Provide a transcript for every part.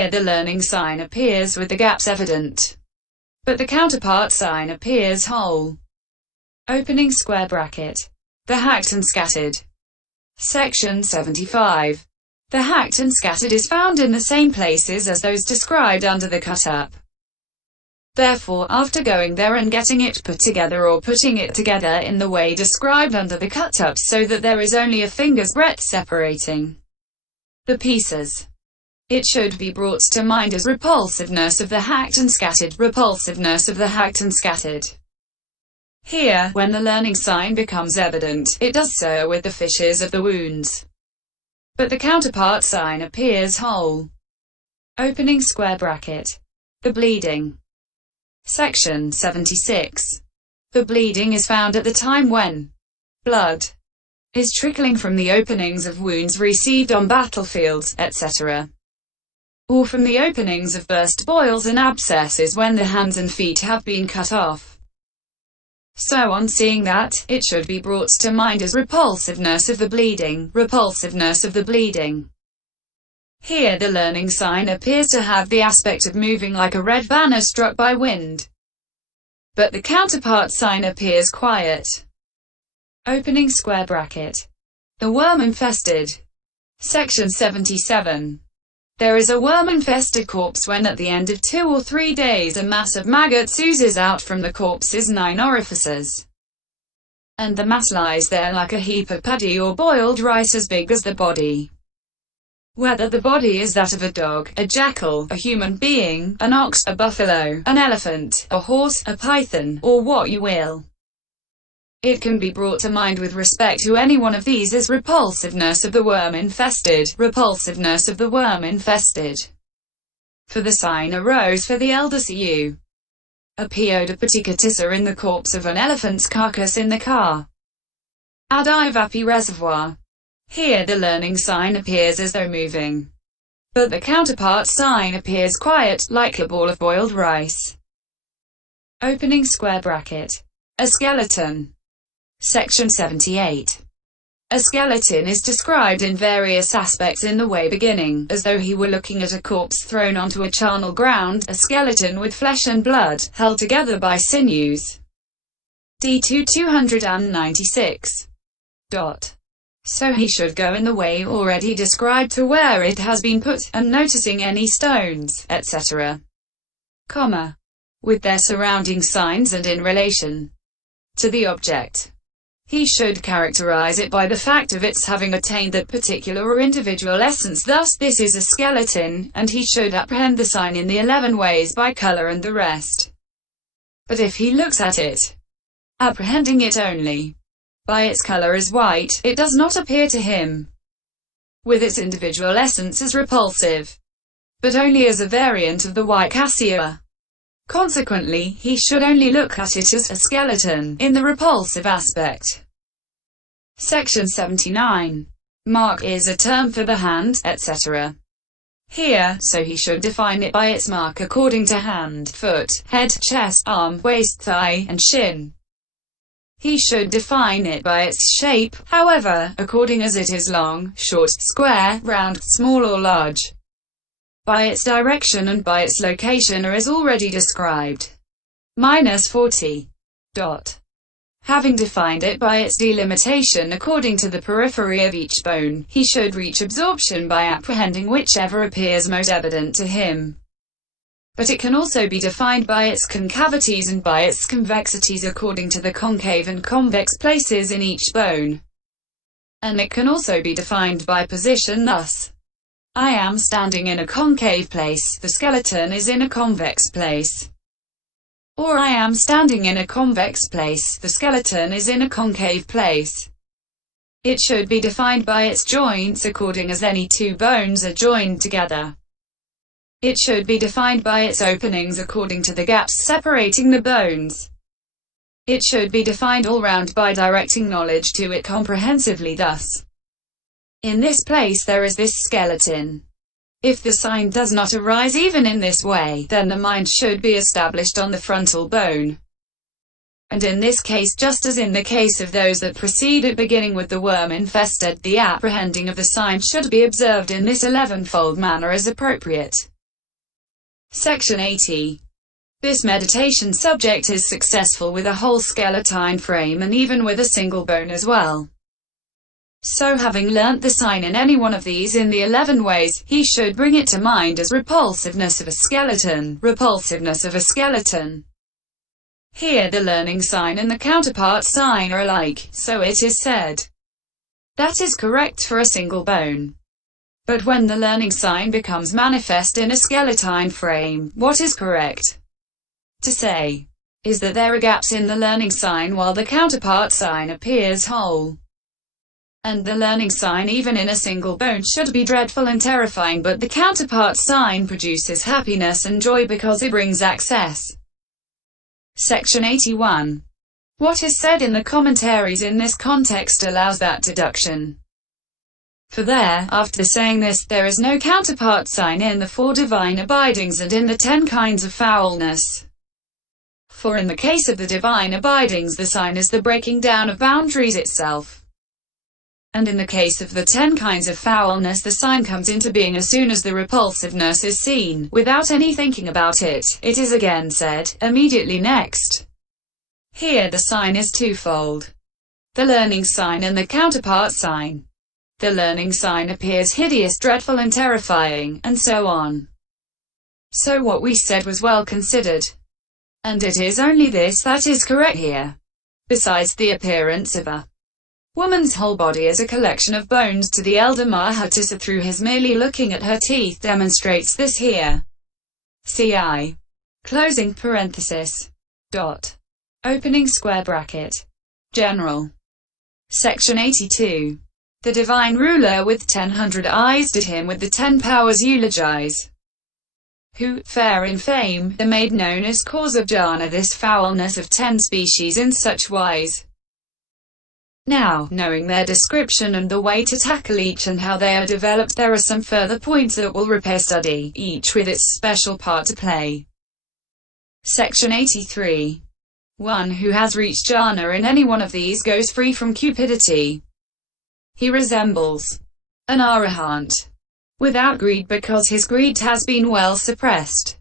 Here the learning sign appears with the gaps evident, but the counterpart sign appears whole. Opening square bracket. The hacked and scattered. Section 75. The hacked and scattered is found in the same places as those described under the cut-up. Therefore, after going there and getting it put together or putting it together in the way described under the cut-up so that there is only a finger's breadth separating the pieces, it should be brought to mind as repulsiveness of the hacked and scattered, repulsiveness of the hacked and scattered. Here, when the learning sign becomes evident, it does so with the fissures of the wounds, but the counterpart sign appears whole. Opening square bracket. The bleeding. Section 76. The bleeding is found at the time when blood is trickling from the openings of wounds received on battlefields, etc., or from the openings of burst boils and abscesses when the hands and feet have been cut off. So on seeing that, it should be brought to mind as repulsiveness of the bleeding, repulsiveness of the bleeding. Here the learning sign appears to have the aspect of moving like a red banner struck by wind, but the counterpart sign appears quiet. Opening square bracket. The worm-infested. Section 77. There is a worm-infested corpse when at the end of 2 or 3 days a mass of maggots oozes out from the corpse's 9 orifices, and the mass lies there like a heap of paddy or boiled rice as big as the body. Whether the body is that of a dog, a jackal, a human being, an ox, a buffalo, an elephant, a horse, a python, or what you will, it can be brought to mind with respect to any one of these as repulsiveness of the worm-infested, repulsiveness of the worm-infested. For the sign arose for the elder Cu. Appeared a paticatissa in the corpse of an elephant's carcass in the car. Adivapi reservoir. Here the learning sign appears as though moving, but the counterpart sign appears quiet, like a ball of boiled rice. Opening square bracket. A skeleton. Section 78. A skeleton is described in various aspects in the way beginning, as though he were looking at a corpse thrown onto a charnel ground, a skeleton with flesh and blood, held together by sinews. D2 296. So he should go in the way already described to where it has been put, and noticing any stones, etc., with their surrounding signs and in relation to the object. He should characterize it by the fact of its having attained that particular or individual essence, thus this is a skeleton, and he should apprehend the sign in the 11 ways by color and the rest. But if he looks at it, apprehending it only by its color as white, it does not appear to him with its individual essence as repulsive, but only as a variant of the white cassia. Consequently, he should only look at it as a skeleton, in the repulsive aspect. Section 79. Mark is a term for the hand, etc. Here, so he should define it by its mark according to hand, foot, head, chest, arm, waist, thigh, and shin. He should define it by its shape, however, according as it is long, short, square, round, small or large, by its direction and by its location as already described. -40. Having defined it by its delimitation according to the periphery of each bone, he should reach absorption by apprehending whichever appears most evident to him. But it can also be defined by its concavities and by its convexities according to the concave and convex places in each bone. And it can also be defined by position thus: I am standing in a concave place, the skeleton is in a convex place. Or I am standing in a convex place, the skeleton is in a concave place. It should be defined by its joints according as any two bones are joined together. It should be defined by its openings according to the gaps separating the bones. It should be defined all round by directing knowledge to it comprehensively thus: in this place there is this skeleton. If the sign does not arise even in this way, then the mind should be established on the frontal bone. And in this case, just as in the case of those that precede it beginning with the worm-infested, the apprehending of the sign should be observed in this 11-fold manner as appropriate. Section 80. This meditation subject is successful with a whole skeleton frame and even with a single bone as well. So having learnt the sign in any one of these in the 11 ways, he should bring it to mind as repulsiveness of a skeleton, repulsiveness of a skeleton. Here the learning sign and the counterpart sign are alike, so it is said. That is correct for a single bone. But when the learning sign becomes manifest in a skeleton frame, what is correct to say is that there are gaps in the learning sign while the counterpart sign appears whole. And the learning sign even in a single bone should be dreadful and terrifying, but the counterpart sign produces happiness and joy because it brings access. Section 81. What is said in the commentaries in this context allows that deduction. For there, after saying this, there is no counterpart sign in the 4 divine abidings and in the 10 kinds of foulness. For in the case of the divine abidings the sign is the breaking down of boundaries itself. And in the case of the 10 kinds of foulness the sign comes into being as soon as the repulsiveness is seen, without any thinking about it. It is again said, immediately next. Here the sign is twofold. The learning sign and the counterpart sign. The learning sign appears hideous, dreadful and terrifying, and so on. So what we said was well considered. And it is only this that is correct here. Besides the appearance of a woman's whole body as a collection of bones to the elder Mahatissa through his merely looking at her teeth demonstrates this here. CI. Closing parenthesis. Dot. Opening square bracket. General. Section 82. The divine ruler with 10,000 eyes did him with the 10 powers eulogize. Who, fair in fame, are made known as cause of jhana, this foulness of 10 species in such wise. Now, knowing their description and the way to tackle each and how they are developed, there are some further points that will repair study, each with its special part to play. Section 83. One who has reached jhana in any one of these goes free from cupidity. He resembles an arahant without greed because his greed has been well suppressed.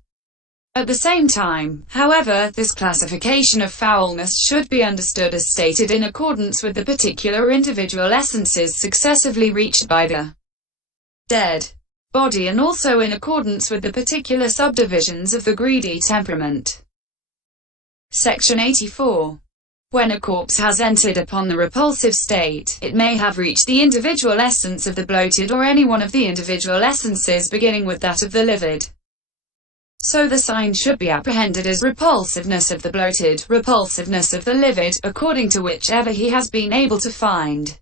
At the same time, however, this classification of foulness should be understood as stated in accordance with the particular individual essences successively reached by the dead body and also in accordance with the particular subdivisions of the greedy temperament. Section 84. When a corpse has entered upon the repulsive state, it may have reached the individual essence of the bloated or any one of the individual essences beginning with that of the livid. So the sign should be apprehended as repulsiveness of the bloated, repulsiveness of the livid, according to whichever he has been able to find.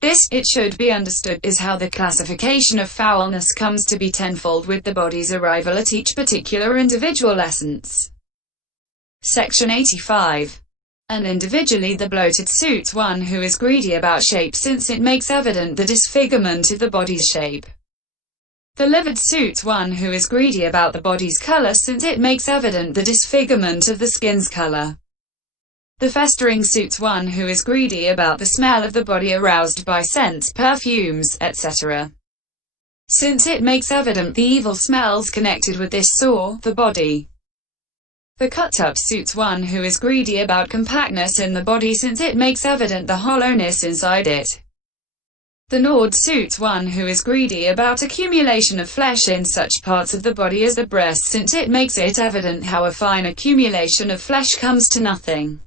This, it should be understood, is how the classification of foulness comes to be tenfold with the body's arrival at each particular individual essence. Section 85. And individually the bloated suits one who is greedy about shape, since it makes evident the disfigurement of the body's shape. The livid suits one who is greedy about the body's color, since it makes evident the disfigurement of the skin's color. The festering suits one who is greedy about the smell of the body aroused by scents, perfumes, etc. Since it makes evident the evil smells connected with this sore, the body. The cut-up suits one who is greedy about compactness in the body, since it makes evident the hollowness inside it. The gnawed suits one who is greedy about accumulation of flesh in such parts of the body as the breast, since it makes it evident how a fine accumulation of flesh comes to nothing.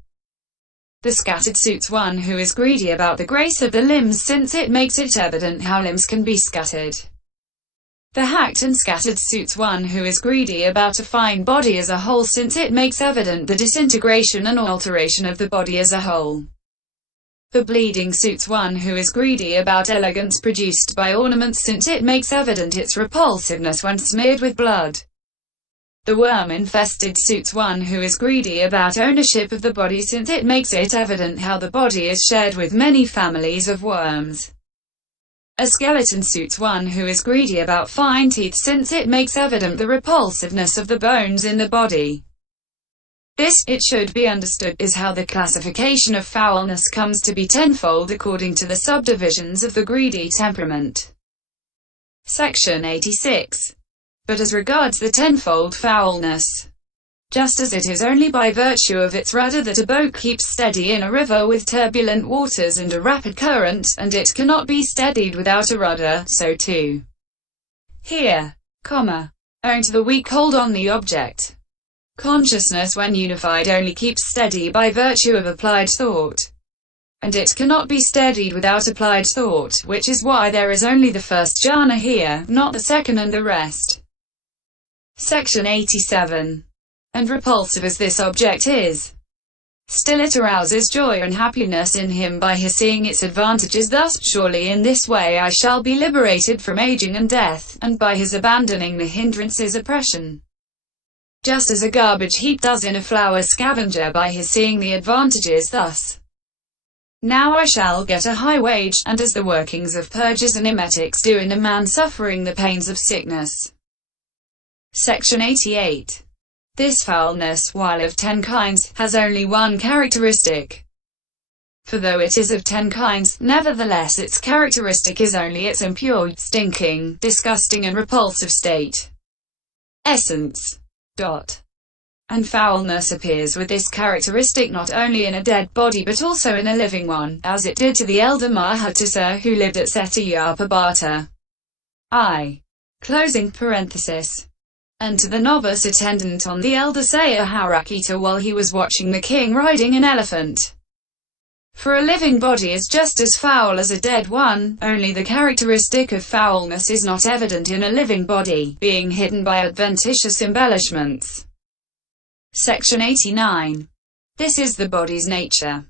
The scattered suits one who is greedy about the grace of the limbs, since it makes it evident how limbs can be scattered. The hacked and scattered suits one who is greedy about a fine body as a whole, since it makes evident the disintegration and alteration of the body as a whole. The bleeding suits one who is greedy about elegance produced by ornaments, since it makes evident its repulsiveness when smeared with blood. The worm-infested suits one who is greedy about ownership of the body, since it makes it evident how the body is shared with many families of worms. A skeleton suits one who is greedy about fine teeth, since it makes evident the repulsiveness of the bones in the body. This, it should be understood, is how the classification of foulness comes to be tenfold according to the subdivisions of the greedy temperament. Section 86. but as regards the tenfold foulness. Just as it is only by virtue of its rudder that a boat keeps steady in a river with turbulent waters and a rapid current, and it cannot be steadied without a rudder, so too here, owing to the weak hold on the object, consciousness when unified only keeps steady by virtue of applied thought, and it cannot be steadied without applied thought, which is why there is only the first jhana here, not the second and the rest. Section 87. And repulsive as this object is, still it arouses joy and happiness in him by his seeing its advantages. Thus, surely in this way I shall be liberated from aging and death, and by his abandoning the hindrances oppression. Just as a garbage heap does in a flour scavenger by his seeing the advantages thus. Now I shall get a high wage, and as the workings of purges and emetics do in a man suffering the pains of sickness. Section 88. This foulness, while of 10 kinds, has only one characteristic. For though it is of 10 kinds, nevertheless its characteristic is only its impure, stinking, disgusting and repulsive state. Essence. And foulness appears with this characteristic not only in a dead body but also in a living one, as it did to the elder Mahatissa who lived at Setiyapabhata. Closing parenthesis. And to the novice attendant on the elder Sayaharakita while he was watching the king riding an elephant. For a living body is just as foul as a dead one, only the characteristic of foulness is not evident in a living body, being hidden by adventitious embellishments. Section 89. This is the body's nature.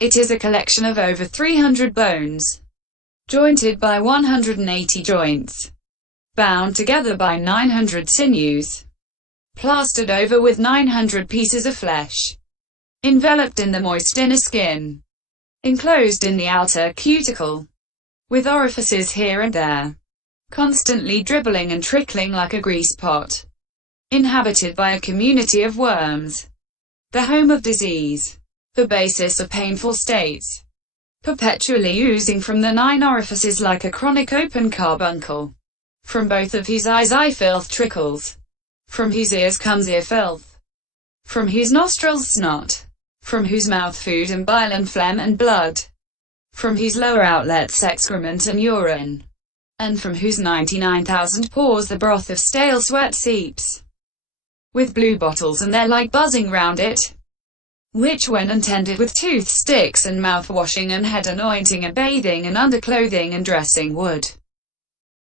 It is a collection of over 300 bones, jointed by 180 joints, bound together by 900 sinews, plastered over with 900 pieces of flesh, enveloped in the moist inner skin, enclosed in the outer cuticle, with orifices here and there, constantly dribbling and trickling like a grease pot, inhabited by a community of worms, the home of disease, the basis of painful states, perpetually oozing from the 9 orifices like a chronic open carbuncle, from both of whose eyes eye filth trickles, from whose ears comes ear filth, from whose nostrils snot, from whose mouth food and bile and phlegm and blood, from whose lower outlets excrement and urine, and from whose 99,000 pores the broth of stale sweat seeps, with blue bottles and there like buzzing round it, which when untended with tooth sticks and mouth washing and head anointing and bathing and underclothing and dressing would,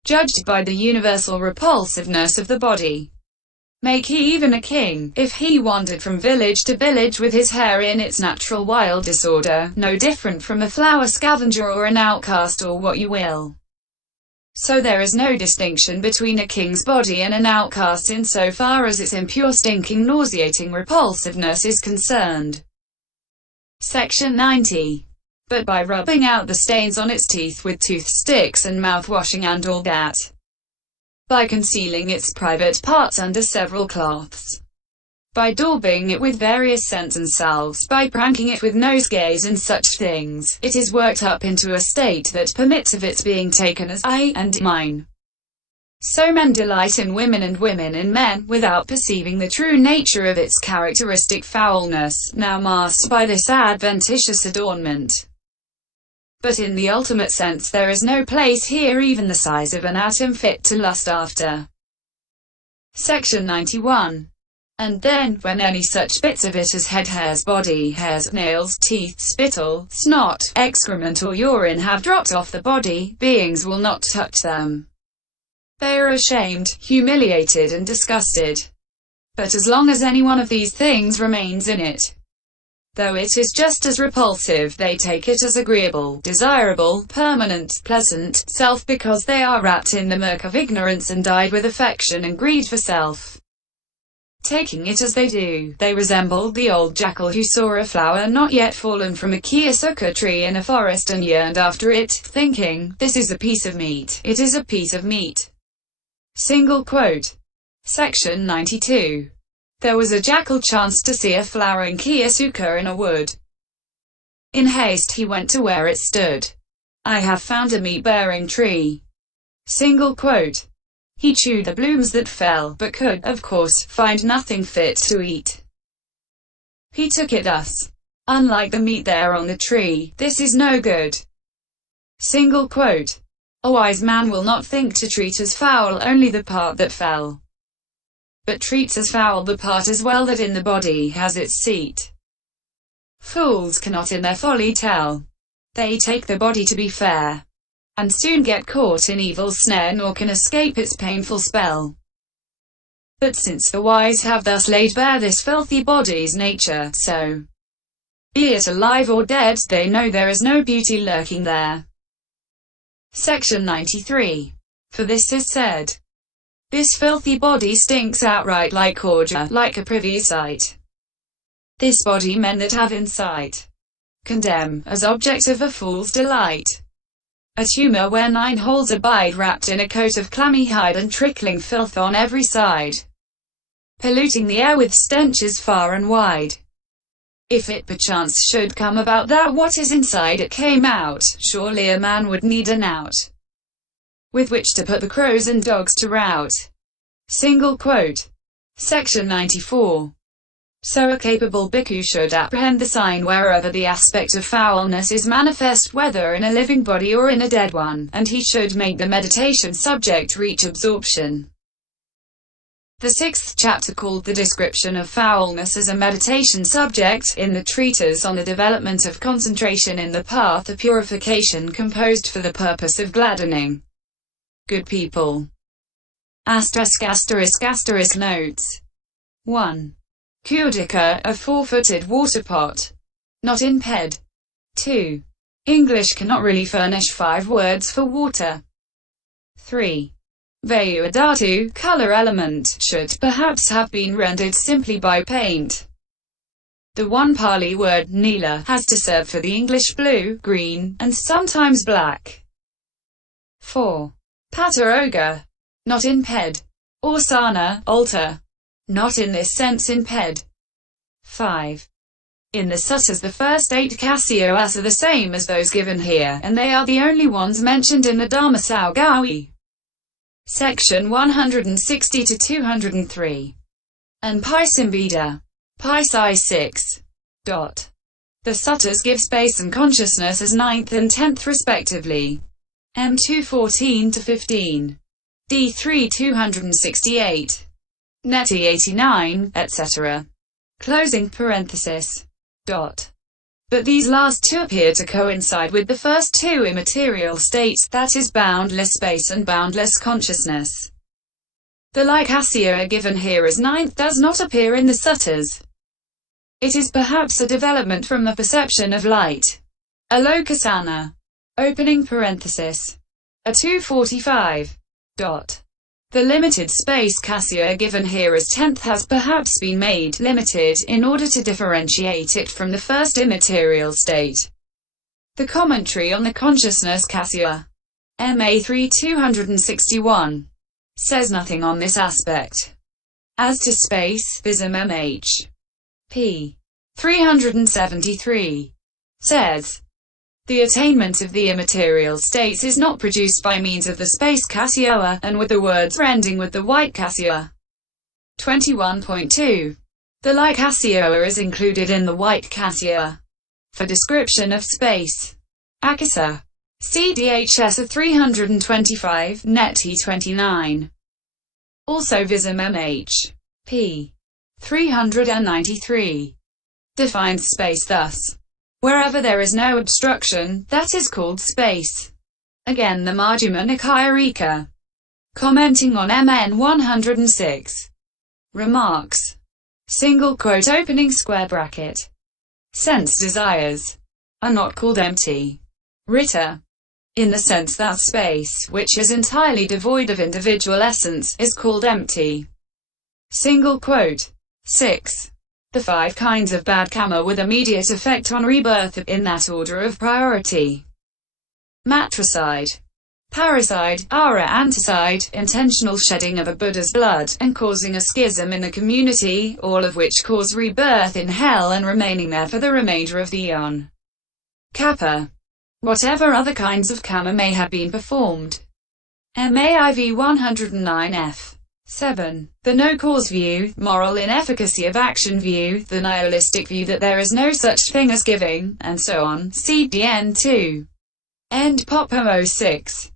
judged by the universal repulsiveness of the body, make he even a king, if he wandered from village to village with his hair in its natural wild disorder, no different from a flower scavenger or an outcast or what you will. So there is no distinction between a king's body and an outcast in so far as its impure stinking nauseating repulsiveness is concerned. Section 90. But by rubbing out the stains on its teeth with tooth sticks and mouth-washing and all that, by concealing its private parts under several cloths, by daubing it with various scents and salves, by pranking it with nosegays and such things, it is worked up into a state that permits of its being taken as I and mine. So men delight in women and women in men, without perceiving the true nature of its characteristic foulness, now masked by this adventitious adornment. But in the ultimate sense there is no place here even the size of an atom fit to lust after. Section 91. And then, when any such bits of it as head hairs, body hairs, nails, teeth, spittle, snot, excrement or urine have dropped off the body, beings will not touch them. They are ashamed, humiliated and disgusted. But as long as any one of these things remains in it, though it is just as repulsive, they take it as agreeable, desirable, permanent, pleasant, self because they are wrapped in the murk of ignorance and dyed with affection and greed for self. Taking it as they do, they resemble the old jackal who saw a flower not yet fallen from a kiísuka tree in a forest and yearned after it, thinking, "This is a piece of meat, it is a piece of meat." Single quote. Section 92. There was a jackal chanced to see a flowering kiísuka in a wood. In haste he went to where it stood. "I have found a meat-bearing tree." Single quote. He chewed the blooms that fell, but could, of course, find nothing fit to eat. He took it thus. Unlike the meat there on the tree, this is no good. Single quote. A wise man will not think to treat as foul only the part that fell, but treats as foul the part as well that in the body has its seat. Fools cannot in their folly tell. They take the body to be fair, and soon get caught in evil's snare, nor can escape its painful spell. But since the wise have thus laid bare this filthy body's nature, so, be it alive or dead, they know there is no beauty lurking there. Section 93. For this is said, this filthy body stinks outright like ordure, like a privy sight. This body men that have insight condemn, as object of a fool's delight. A tumour where 9 holes abide, wrapped in a coat of clammy hide, and trickling filth on every side, polluting the air with stenches far and wide. If it perchance should come about that what is inside it came out, surely a man would need a knout with which to put the crows and dogs to rout. Single quote. Section 94. So a capable bhikkhu should apprehend the sign wherever the aspect of foulness is manifest, whether in a living body or in a dead one, and he should make the meditation subject reach absorption. The 6th chapter, called The Description of Foulness as a Meditation Subject, in the treatise on the development of concentration in the path of purification, composed for the purpose of gladdening good people. ***** Notes. 1. Kiísuka, a 4-footed water pot. Not in ped. 2. English cannot really furnish 5 words for water. 3. Vayuadhatu, color element, should perhaps have been rendered simply by paint. The one Pali word, nila, has to serve for the English blue, green, and sometimes black. 4. Pataroga. Not in ped. Or sana, altar. Not in this sense in ped. 5. In the suttas the first 8 kasiyas are the same as those given here, and they are the only ones mentioned in the Dharmasaugāwi. Section 160 to 203. And Paisambhida. Paisai 6. The suttas give space and consciousness as 9th and 10th respectively. M214 to 15. D3 268. Neti 89, etc. Closing parenthesis. But these last 2 appear to coincide with the first 2 immaterial states, that is, boundless space and boundless consciousness. The like kasiya given here as 9th does not appear in the suttas. It is perhaps a development from the perception of light. Alokasana. Opening parenthesis. A 245. The limited space kasiya given here as 10th has perhaps been made limited in order to differentiate it from the first immaterial state. The commentary on the consciousness kasiya, MA 3 261, says nothing on this aspect. As to space, Vism MH. p. 373 says, the attainment of the immaterial states is not produced by means of the space kasiya, and with the words ending with the white kasiya. 21.2. The like kasiya is included in the white kasiya. For description of space. Akasa. CDHS of 325, Neti 29. Also Vism MH. p. 393. Defines space thus. Wherever there is no obstruction, that is called space. Again the Majjhima Nikaya, commenting on MN 106, remarks, single quote opening square bracket, sense desires are not called empty, Ritta, in the sense that space, which is entirely devoid of individual essence, is called empty. Single quote. 6. The 5 kinds of bad karma with immediate effect on rebirth in that order of priority. Matricide, parricide, ara anticide, intentional shedding of a Buddha's blood, and causing a schism in the community, all of which cause rebirth in hell and remaining there for the remainder of the eon. Kappa. Whatever other kinds of karma may have been performed. MAIV 109F. 7. The no-cause view, moral inefficacy of action view, the nihilistic view that there is no such thing as giving, and so on. CDN 2. End Pop Homo 6.